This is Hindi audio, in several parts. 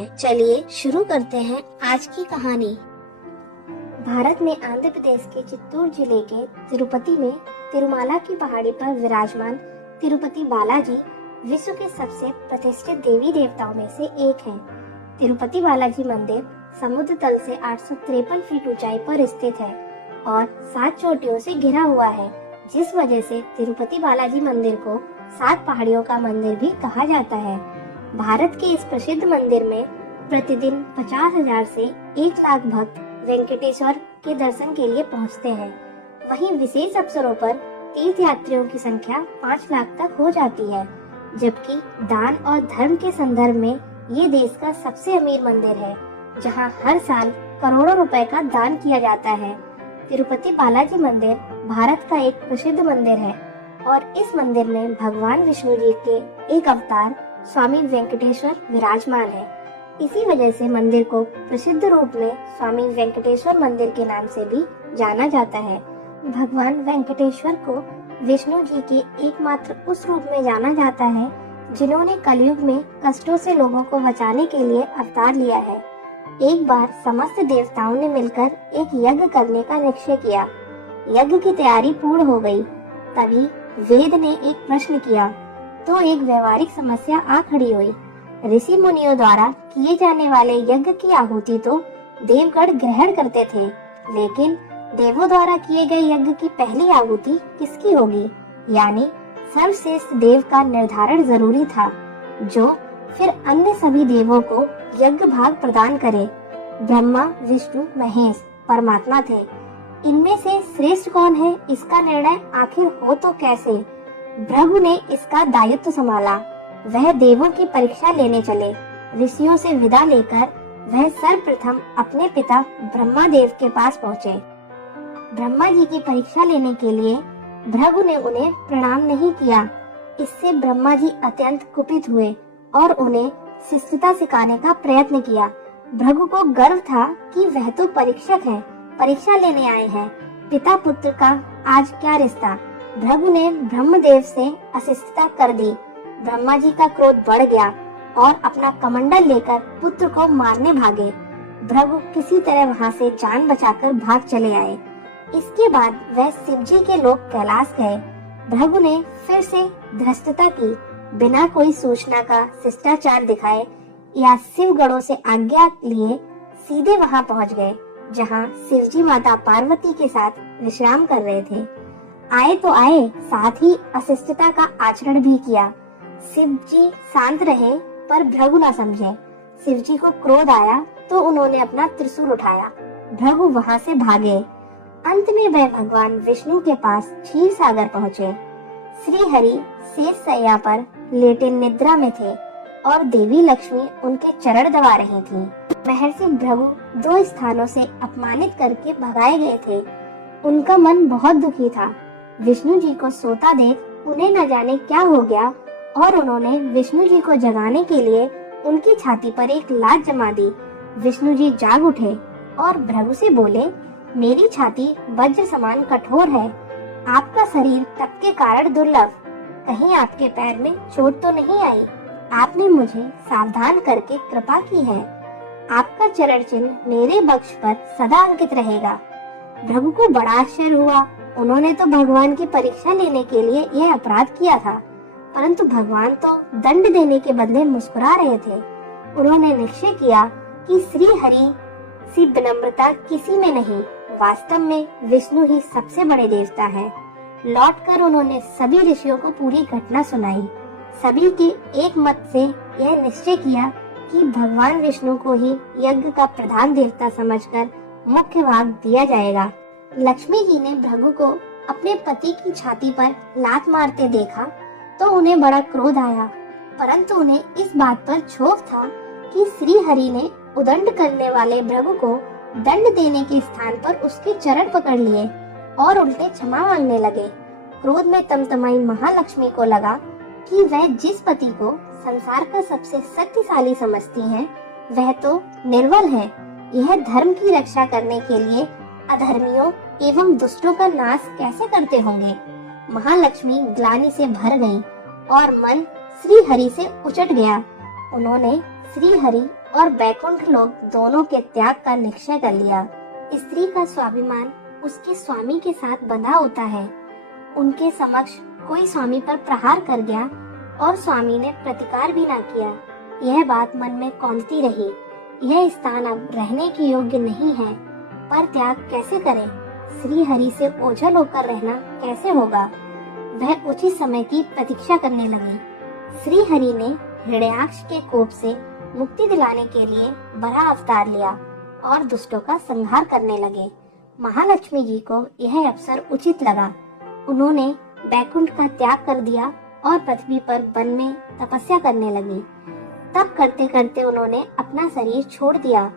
चलिए शुरू करते हैं आज की कहानी। भारत में आंध्र प्रदेश के चित्तूर जिले के तिरुपति में तिरुमाला की पहाड़ी पर विराजमान तिरुपति बालाजी विश्व के सबसे प्रतिष्ठित देवी देवताओं में से एक हैं। तिरुपति बालाजी मंदिर समुद्र तल से 853 फीट ऊंचाई पर स्थित है और 7 चोटियों से घिरा हुआ है, जिस वजह से तिरुपति बालाजी मंदिर को 7 पहाड़ियों का मंदिर भी कहा जाता है। भारत के इस प्रसिद्ध मंदिर में प्रतिदिन 50,000 से 1 लाख भक्त वेंकटेश्वर के दर्शन के लिए पहुंचते हैं। वहीं विशेष अवसरों पर तीर्थ यात्रियों की संख्या 5 लाख तक हो जाती है, जबकि दान और धर्म के संदर्भ में ये देश का सबसे अमीर मंदिर है, जहां हर साल करोड़ों रुपए का दान किया जाता है। तिरुपति बालाजी मंदिर भारत का एक प्रसिद्ध मंदिर है और इस मंदिर में भगवान विष्णु जी के एक अवतार स्वामी वेंकटेश्वर विराजमान है। इसी वजह से मंदिर को प्रसिद्ध रूप में स्वामी वेंकटेश्वर मंदिर के नाम से भी जाना जाता है। भगवान वेंकटेश्वर को विष्णु जी के एकमात्र उस रूप में जाना जाता है जिन्होंने कलयुग में कष्टों से लोगों को बचाने के लिए अवतार लिया है। एक बार समस्त देवताओं ने मिलकर एक यज्ञ करने का निश्चय किया। यज्ञ की तैयारी पूर्ण हो गई, तभी वेद ने एक प्रश्न किया तो एक व्यवहारिक समस्या आ खड़ी हुई। ऋषि मुनियों द्वारा किए जाने वाले यज्ञ की आहुति तो देवगण ग्रहण करते थे, लेकिन देवों द्वारा किए गए यज्ञ की पहली आहुति किसकी होगी, यानी सर्वश्रेष्ठ देव का निर्धारण जरूरी था, जो फिर अन्य सभी देवों को यज्ञ भाग प्रदान करे। ब्रह्मा, विष्णु, महेश परमात्मा थे। इनमें से श्रेष्ठ कौन है, इसका निर्णय आखिर हो तो कैसे। भृगु ने इसका दायित्व संभाला। वह देवों की परीक्षा लेने चले। ऋषियों से विदा लेकर वह सर्वप्रथम अपने पिता ब्रह्मा देव के पास पहुँचे। ब्रह्मा जी की परीक्षा लेने के लिए भृगु ने उन्हें प्रणाम नहीं किया। इससे ब्रह्मा जी अत्यंत कुपित हुए और उन्हें शिष्टता सिखाने का प्रयत्न किया। भृगु को गर्व था कि वह तो परीक्षक हैं, परीक्षा लेने आए हैं, पिता पुत्र का आज क्या रिश्ता। भृगु ने ब्रह्मदेव से अशिष्टता कर दी। ब्रह्मा जी का क्रोध बढ़ गया और अपना कमंडल लेकर पुत्र को मारने भागे। भृगु किसी तरह वहां से जान बचाकर भाग चले आए। इसके बाद वह शिव जी के लोक कैलाश गए। भृगु ने फिर से धृष्टता की, बिना कोई सूचना का शिष्टाचार दिखाए या शिव गणों से आज्ञा लिए सीधे वहां पहुंच गए, जहां शिवजी माता पार्वती के साथ विश्राम कर रहे थे। आए तो आए, साथ ही अशिष्टता का आचरण भी किया। शिव जी शांत रहे, पर भृगु न समझे। शिव जी को क्रोध आया तो उन्होंने अपना त्रिशूल उठाया। भृगु वहां से भागे। अंत में वह भगवान विष्णु के पास क्षीर सागर पहुँचे। श्री हरि शेष सैया पर लेटे निद्रा में थे और देवी लक्ष्मी उनके चरण दबा रही थी। महर्षि भृगु 2 स्थानों से अपमानित करके भगाए गए थे। उनका मन बहुत दुखी था। विष्णु जी को सोता देख उन्हें न जाने क्या हो गया और उन्होंने विष्णु जी को जगाने के लिए उनकी छाती पर एक लात जमा दी। विष्णु जी जाग उठे और भृगु से बोले, मेरी छाती वज्र समान कठोर है, आपका शरीर तप के कारण दुर्लभ, कहीं आपके पैर में चोट तो नहीं आई। आपने मुझे सावधान करके कृपा की है। आपका चरण चिन्ह मेरे वक्ष पर सदा अंकित रहेगा। भृगु को बड़ा आश्चर्य हुआ। उन्होंने तो भगवान की परीक्षा लेने के लिए यह अपराध किया था, परंतु भगवान तो दंड देने के बदले मुस्कुरा रहे थे। उन्होंने निश्चय किया कि श्री हरि सी विनम्रता किसी में नहीं, वास्तव में विष्णु ही सबसे बड़े देवता है। लौटकर उन्होंने सभी ऋषियों को पूरी घटना सुनाई। सभी के एक मत से यह निश्चय किया कि भगवान विष्णु को ही यज्ञ का प्रधान देवता समझकर मुख्य भाग दिया जाएगा। लक्ष्मी जी ने भृगु को अपने पति की छाती पर लात मारते देखा तो उन्हें बड़ा क्रोध आया, परंतु उन्हें इस बात पर क्षोभ था कि श्री हरि ने उदंड करने वाले भृगु को दंड देने के स्थान पर उसके चरण पकड़ लिए और उल्टे क्षमा मांगने लगे। क्रोध में तमतमाई महालक्ष्मी को लगा कि वह जिस पति को संसार का सबसे शक्तिशाली समझती हैं, वह तो निर्बल है। यह धर्म की रक्षा करने के लिए अधर्मियों एवं दुष्टों का नाश कैसे करते होंगे। महालक्ष्मी ग्लानि से भर गईं और मन श्री हरि से उचट गया। उन्होंने श्री हरि और बैकुंठ लोक दोनों के त्याग का निश्चय कर लिया। स्त्री का स्वाभिमान उसके स्वामी के साथ बंधा होता है। उनके समक्ष कोई स्वामी पर प्रहार कर गया और स्वामी ने प्रतिकार भी न किया। यह बात मन में कौंधती रही। यह स्थान अब रहने के योग्य नहीं है, पर त्याग कैसे करें? श्री हरि से ओझल होकर रहना कैसे होगा? वह उचित समय की प्रतीक्षा करने लगी। श्री हरि ने हिरण्याक्ष के कोप से मुक्ति दिलाने के लिए बड़ा अवतार लिया और दुष्टों का संहार करने लगे। महालक्ष्मी जी को यह अवसर उचित लगा। उन्होंने बैकुंठ का त्याग कर दिया और पृथ्वी पर वन में तपस्या करने लगी। तब करते करते उन्होंने अपना शरीर छोड़ दिया।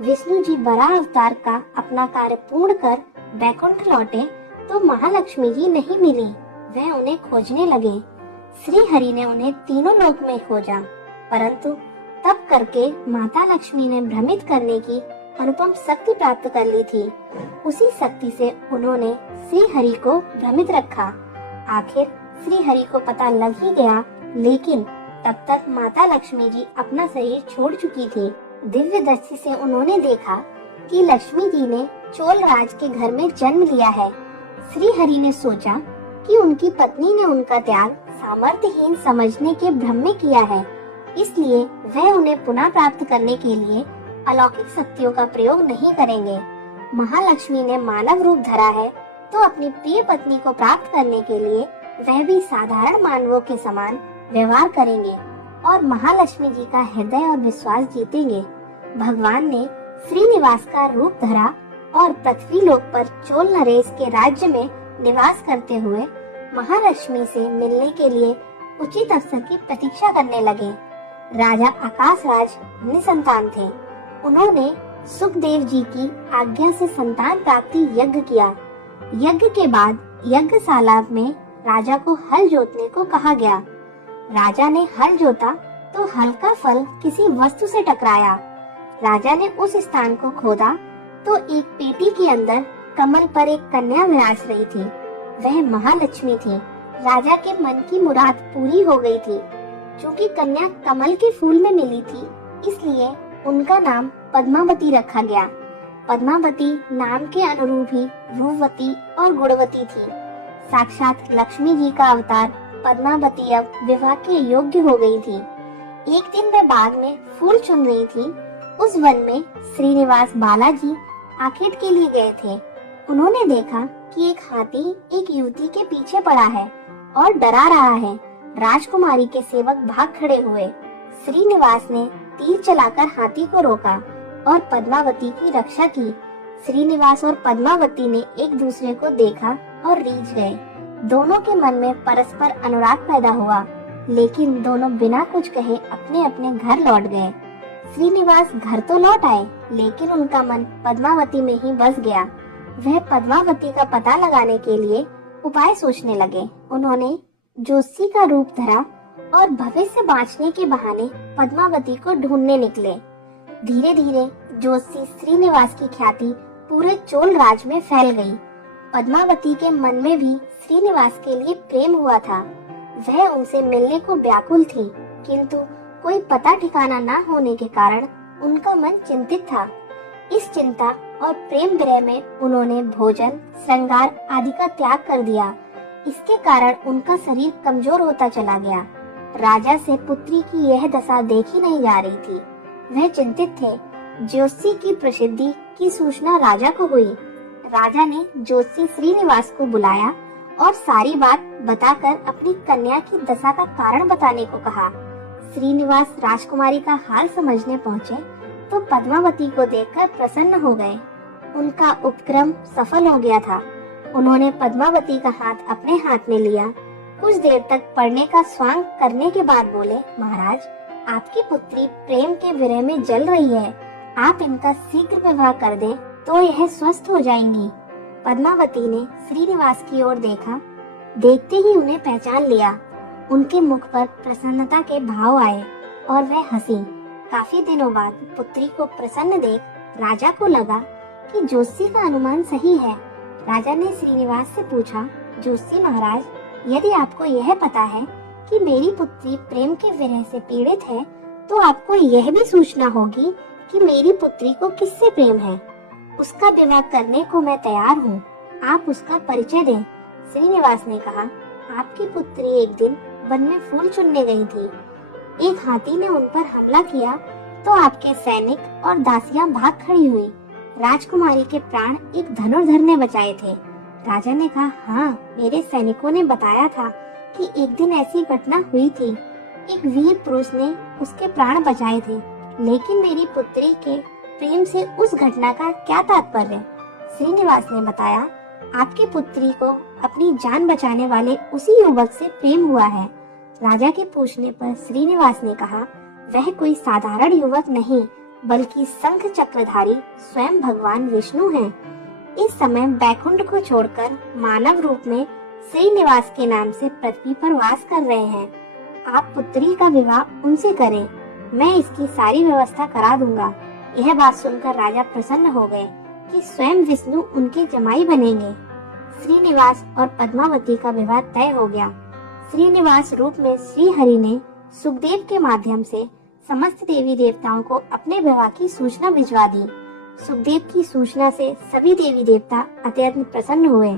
विष्णु जी वराह अवतार का अपना कार्य पूर्ण कर बैकुंठ लौटे तो महालक्ष्मी जी नहीं मिली। वह उन्हें खोजने लगे। श्री हरि ने उन्हें तीनों लोक में खोजा, परंतु तब करके माता लक्ष्मी ने भ्रमित करने की अनुपम शक्ति प्राप्त कर ली थी। उसी शक्ति से उन्होंने श्री हरि को भ्रमित रखा। आखिर श्री हरि को पता लग ही गया, लेकिन तब तक माता लक्ष्मी जी अपना शरीर छोड़ चुकी थी। दिव्य दृष्टि से उन्होंने देखा कि लक्ष्मी जी ने चोल राज के घर में जन्म लिया है। श्री हरि ने सोचा कि उनकी पत्नी ने उनका त्याग सामर्थ्यहीन समझने के भ्रम में किया है, इसलिए वह उन्हें पुनः प्राप्त करने के लिए अलौकिक शक्तियों का प्रयोग नहीं करेंगे। महालक्ष्मी ने मानव रूप धरा है, तो अपनी प्रिय पत्नी को प्राप्त करने के लिए वह भी साधारण मानवों के समान व्यवहार करेंगे और महालक्ष्मी जी का हृदय और विश्वास जीतेंगे। भगवान ने श्रीनिवास का रूप धरा और पृथ्वी लोक पर चोल नरेश के राज्य में निवास करते हुए महालक्ष्मी से मिलने के लिए उचित अवसर की प्रतीक्षा करने लगे। राजा आकाशराज निसंतान थे। उन्होंने सुखदेव जी की आज्ञा से संतान प्राप्ति यज्ञ किया। यज्ञ के बाद यज्ञशाला में राजा को हल जोतने को कहा गया। राजा ने हल जोता तो हल का फल किसी वस्तु से टकराया। राजा ने उस स्थान को खोदा तो एक पेटी के अंदर कमल पर एक कन्या विराज रही थी। वह महालक्ष्मी थी। राजा के मन की मुराद पूरी हो गई थी। चूँकि कन्या कमल के फूल में मिली थी, इसलिए उनका नाम पद्मावती रखा गया। पद्मावती नाम के अनुरूप ही रूपवती और गुणवती थी। साक्षात लक्ष्मी जी का अवतार पद्मावती अब विवाह के योग्य हो गई थी। एक दिन वह बाग में फूल चुन रही थी। उस वन में श्रीनिवास बालाजी आखेट के लिए गए थे। उन्होंने देखा कि एक हाथी एक युवती के पीछे पड़ा है और डरा रहा है। राजकुमारी के सेवक भाग खड़े हुए। श्रीनिवास ने तीर चलाकर हाथी को रोका और पद्मावती की रक्षा की। श्रीनिवास और पद्मावती ने एक दूसरे को देखा और रीझ गए। दोनों के मन में परस्पर अनुराग पैदा हुआ, लेकिन दोनों बिना कुछ कहे अपने अपने घर लौट गए। श्रीनिवास घर तो लौट आए, लेकिन उनका मन पद्मावती में ही बस गया। वह पद्मावती का पता लगाने के लिए उपाय सोचने लगे। उन्होंने ज्योतिषी का रूप धरा और भविष्य बांचने के बहाने पद्मावती को ढूंढने निकले। धीरे धीरे ज्योतिषी श्रीनिवास की ख्याति पूरे चोल राज में फैल गई। पद्मावती के मन में भी श्रीनिवास के लिए प्रेम हुआ था। वह उनसे मिलने को व्याकुल थी, किंतु कोई पता ठिकाना न होने के कारण उनका मन चिंतित था। इस चिंता और प्रेम विरह में उन्होंने भोजन, श्रृंगार आदि का त्याग कर दिया। इसके कारण उनका शरीर कमजोर होता चला गया। राजा से पुत्री की यह दशा देखी नहीं जा रही थी। वह चिंतित थे। ज्योतिषी की प्रसिद्धि की सूचना राजा को हुई। राजा ने ज्योतिषी श्रीनिवास को बुलाया और सारी बात बताकर अपनी कन्या की दशा का कारण बताने को कहा। श्रीनिवास राजकुमारी का हाल समझने पहुँचे तो पद्मावती को देखकर प्रसन्न हो गए। उनका उपक्रम सफल हो गया था। उन्होंने पद्मावती का हाथ अपने हाथ में लिया। कुछ देर तक पढ़ने का स्वांग करने के बाद बोले, महाराज, आपकी पुत्री प्रेम के विरह में जल रही है। आप इनका शीघ्र विवाह कर दें तो यह स्वस्थ हो जाएंगी। पद्मावती ने श्रीनिवास की ओर देखा। देखते ही उन्हें पहचान लिया। उनके मुख पर प्रसन्नता के भाव आए और वह हंसी। काफी दिनों बाद पुत्री को प्रसन्न देख राजा को लगा कि ज्योतिषी का अनुमान सही है। राजा ने श्रीनिवास से पूछा, ज्योतिषी महाराज, यदि आपको यह पता है कि मेरी पुत्री प्रेम के विरह से पीड़ित है, तो आपको यह भी सूचना होगी कि मेरी पुत्री को किससे प्रेम है। उसका विवाह करने को मैं तैयार हूँ, आप उसका परिचय दें। श्रीनिवास ने कहा, आपकी पुत्री एक दिन वन में फूल चुनने गई थी। एक हाथी ने उन पर हमला किया तो आपके सैनिक और दासियां भाग खड़ी हुई। राजकुमारी के प्राण एक धनुर्धर ने बचाए थे। राजा ने कहा, हाँ, मेरे सैनिकों ने बताया था कि एक दिन ऐसी घटना हुई थी। एक वीर पुरुष ने उसके प्राण बचाए थे, लेकिन मेरी पुत्री के प्रेम से उस घटना का क्या तात्पर्य? श्रीनिवास ने बताया, आपकी पुत्री को अपनी जान बचाने वाले उसी युवक से प्रेम हुआ है। राजा के पूछने पर श्रीनिवास ने कहा, वह कोई साधारण युवक नहीं, बल्कि शंख चक्रधारी स्वयं भगवान विष्णु हैं। इस समय बैकुंठ को छोड़कर मानव रूप में श्रीनिवास के नाम से पृथ्वी पर वास कर रहे हैं। आप पुत्री का विवाह उनसे करें, मैं इसकी सारी व्यवस्था करा दूंगा। यह बात सुनकर राजा प्रसन्न हो गए कि स्वयं विष्णु उनके जमाई बनेंगे। श्रीनिवास और पद्मावती का विवाह तय हो गया। श्रीनिवास रूप में श्री हरि ने सुखदेव के माध्यम से समस्त देवी देवताओं को अपने विवाह की सूचना भिजवा दी। सुखदेव की सूचना से सभी देवी देवता अत्यंत प्रसन्न हुए।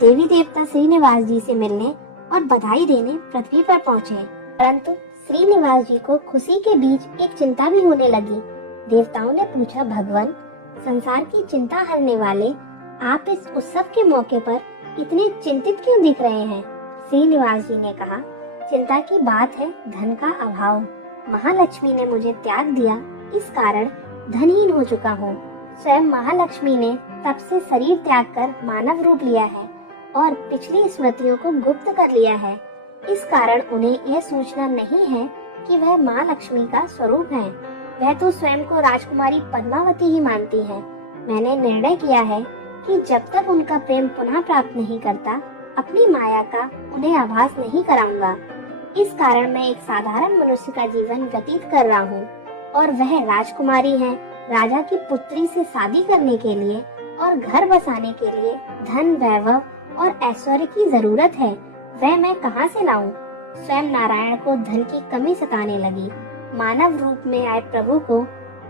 देवी देवता श्रीनिवास जी से मिलने और बधाई देने पृथ्वी पर पहुँचे, परंतु श्रीनिवास जी को खुशी के बीच एक चिंता भी होने लगी। देवताओं ने पूछा, भगवान, संसार की चिंता हरने वाले आप इस उत्सव के मौके पर इतने चिंतित क्यों दिख रहे हैं? श्रीनिवास जी ने कहा, चिंता की बात है धन का अभाव। महालक्ष्मी ने मुझे त्याग दिया, इस कारण धनहीन हो चुका हूँ। स्वयं महालक्ष्मी ने तब से शरीर त्याग कर मानव रूप लिया है और पिछली स्मृतियों को गुप्त कर लिया है। इस कारण उन्हें यह सूचना नहीं है कि वह माँ लक्ष्मी का स्वरूप है। वह तो स्वयं को राजकुमारी पद्मावती ही मानती है। मैंने निर्णय किया है कि जब तक उनका प्रेम पुनः प्राप्त नहीं करता, अपनी माया का उन्हें आभास नहीं कराऊंगा। इस कारण मैं एक साधारण मनुष्य का जीवन व्यतीत कर रहा हूँ और वह राजकुमारी है। राजा की पुत्री से शादी करने के लिए और घर बसाने के लिए धन, वैभव और ऐश्वर्य की जरूरत है। वह मैं कहाँ से लाऊं? स्वयं नारायण को धन की कमी सताने लगी। मानव रूप में आए प्रभु को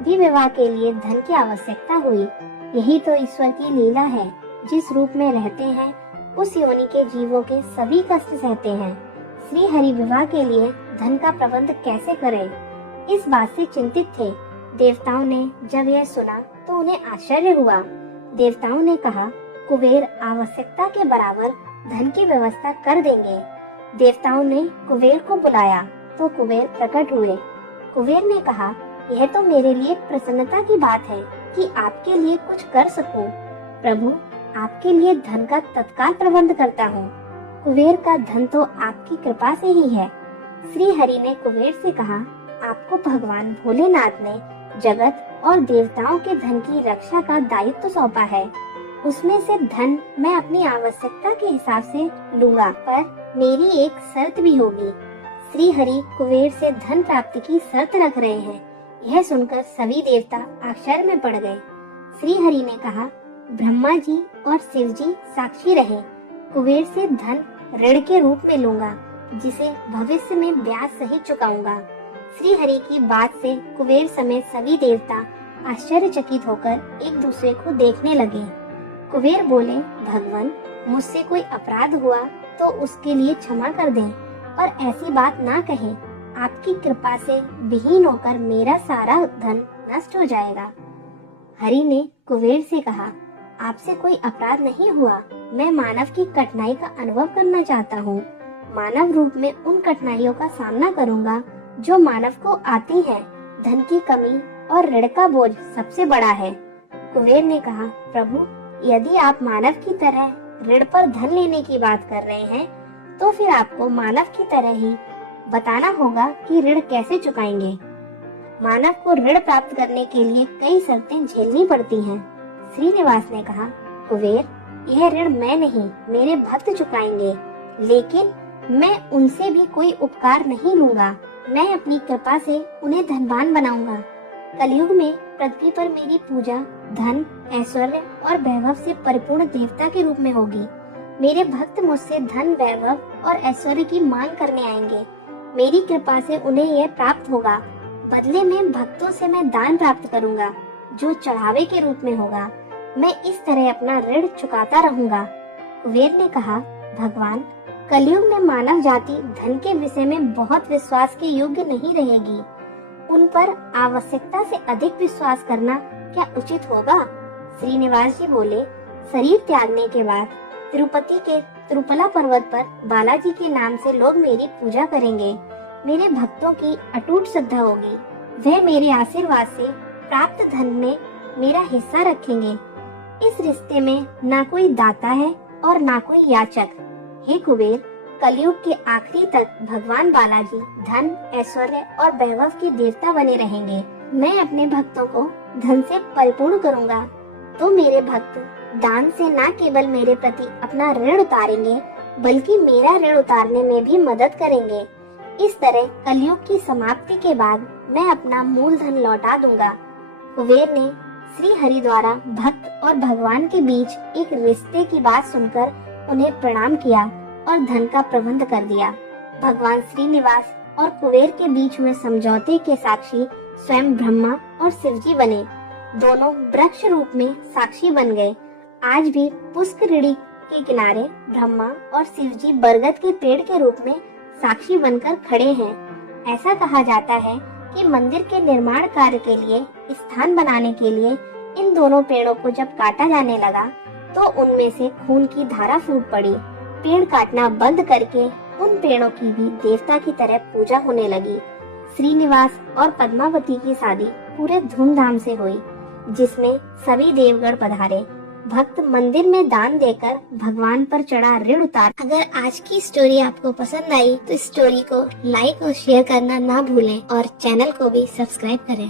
भी विवाह के लिए धन की आवश्यकता हुई। यही तो ईश्वर की लीला है। जिस रूप में रहते हैं उस योनि के जीवों के सभी कष्ट सहते हैं। श्री हरि विवाह के लिए धन का प्रबंध कैसे करें, इस बात से चिंतित थे। देवताओं ने जब यह सुना तो उन्हें आश्चर्य हुआ। देवताओं ने कहा, कुबेर आवश्यकता के बराबर धन की व्यवस्था कर देंगे। देवताओं ने कुबेर को बुलाया तो कुबेर प्रकट हुए। कुबेर ने कहा, यह तो मेरे लिए प्रसन्नता की बात है कि आपके लिए कुछ कर सकूं। प्रभु, आपके लिए धन का तत्काल प्रबंध करता हूँ। कुबेर का धन तो आपकी कृपा से ही है। श्री हरि ने कुबेर से कहा, आपको भगवान भोलेनाथ ने जगत और देवताओं के धन की रक्षा का दायित्व सौंपा है। उसमें से धन मैं अपनी आवश्यकता के हिसाब से लूंगा, पर मेरी एक शर्त भी होगी। श्री हरि कुबेर से धन प्राप्ति की शर्त रख रहे हैं। यह सुनकर सभी देवता आश्चर्य में पड़ गए। श्री हरि ने कहा, ब्रह्मा जी और शिव जी साक्षी रहे। कुबेर से धन ऋण के रूप में लूंगा, जिसे भविष्य में ब्याज सहित चुकाऊंगा। श्री हरि की बात से कुबेर समेत सभी देवता आश्चर्यचकित होकर एक दूसरे को देखने लगे। कुबेर बोले, भगवान, मुझसे कोई अपराध हुआ तो उसके लिए क्षमा कर दें, और ऐसी बात ना कहें। आपकी कृपा से विहीन होकर मेरा सारा धन नष्ट हो जाएगा। हरि ने कुबेर से कहा, आपसे कोई अपराध नहीं हुआ। मैं मानव की कठिनाई का अनुभव करना चाहता हूँ। मानव रूप में उन कठिनाइयों का सामना करूँगा जो मानव को आती है। धन की कमी और ऋण का बोझ सबसे बड़ा है। कुबेर ने कहा, प्रभु, यदि आप मानव की तरह ऋण पर धन लेने की बात कर रहे हैं, तो फिर आपको मानव की तरह ही बताना होगा कि ऋण कैसे चुकाएंगे। मानव को ऋण प्राप्त करने के लिए कई शर्तें झेलनी पड़ती हैं। श्रीनिवास ने कहा, कुबेर, यह ऋण मैं नहीं, मेरे भक्त चुकाएंगे, लेकिन मैं उनसे भी कोई उपकार नहीं लूंगा। मैं अपनी कृपा से उन्हें धनवान बनाऊंगा। कलयुग में पृथ्वी पर मेरी पूजा धन, ऐश्वर्य और वैभव से परिपूर्ण देवता के रूप में होगी। मेरे भक्त मुझसे धन, वैभव और ऐश्वर्य की मांग करने आएंगे। मेरी कृपा से उन्हें यह प्राप्त होगा। बदले में भक्तों से मैं दान प्राप्त करूंगा, जो चढ़ावे के रूप में होगा। मैं इस तरह अपना ऋण चुकाता रहूंगा। कुबेर ने कहा, भगवान, कलयुग में मानव जाति धन के विषय में बहुत विश्वास के योग्य नहीं रहेगी। उन पर आवश्यकता से अधिक विश्वास करना क्या उचित होगा? श्रीनिवास जी बोले, शरीर त्यागने के बाद तिरुपति के तिरुपला पर्वत पर बालाजी के नाम से लोग मेरी पूजा करेंगे। मेरे भक्तों की अटूट श्रद्धा होगी। वह मेरे आशीर्वाद से प्राप्त धन में मेरा हिस्सा रखेंगे। इस रिश्ते में ना कोई दाता है और ना कोई याचक। हे कुबेर, कलयुग के आखिरी तक भगवान बालाजी धन, ऐश्वर्य और वैभव के देवता बने रहेंगे। मैं अपने भक्तों को धन से परिपूर्ण करूंगा, तो मेरे भक्त दान से न केवल मेरे प्रति अपना ऋण उतारेंगे, बल्कि मेरा ऋण उतारने में भी मदद करेंगे। इस तरह कलयुग की समाप्ति के बाद मैं अपना मूल धन लौटा दूंगा। कुबेर ने श्री हरि द्वारा भक्त और भगवान के बीच एक रिश्ते की बात सुनकर उन्हें प्रणाम किया और धन का प्रबंध कर दिया। भगवान श्रीनिवास और कुबेर के बीच हुए समझौते के साक्षी स्वयं ब्रह्मा और शिव जी बने। दोनों वृक्ष रूप में साक्षी बन गए। आज भी पुष्करिणी के किनारे ब्रह्मा और शिव जी बरगद के पेड़ के रूप में साक्षी बनकर खड़े हैं। ऐसा कहा जाता है कि मंदिर के निर्माण कार्य के लिए स्थान बनाने के लिए इन दोनों पेड़ों को जब काटा जाने लगा तो उनमें से खून की धारा फूट पड़ी। पेड़ काटना बंद करके उन पेड़ों की भी देवता की तरह पूजा होने लगी। श्रीनिवास और पद्मावती की शादी पूरे धूमधाम से हुई, जिसमें सभी देवगण पधारे। भक्त मंदिर में दान देकर भगवान पर चढ़ा ऋण उतार। अगर आज की स्टोरी आपको पसंद आई तो इस स्टोरी को लाइक और शेयर करना ना भूलें और चैनल को भी सब्सक्राइब करें।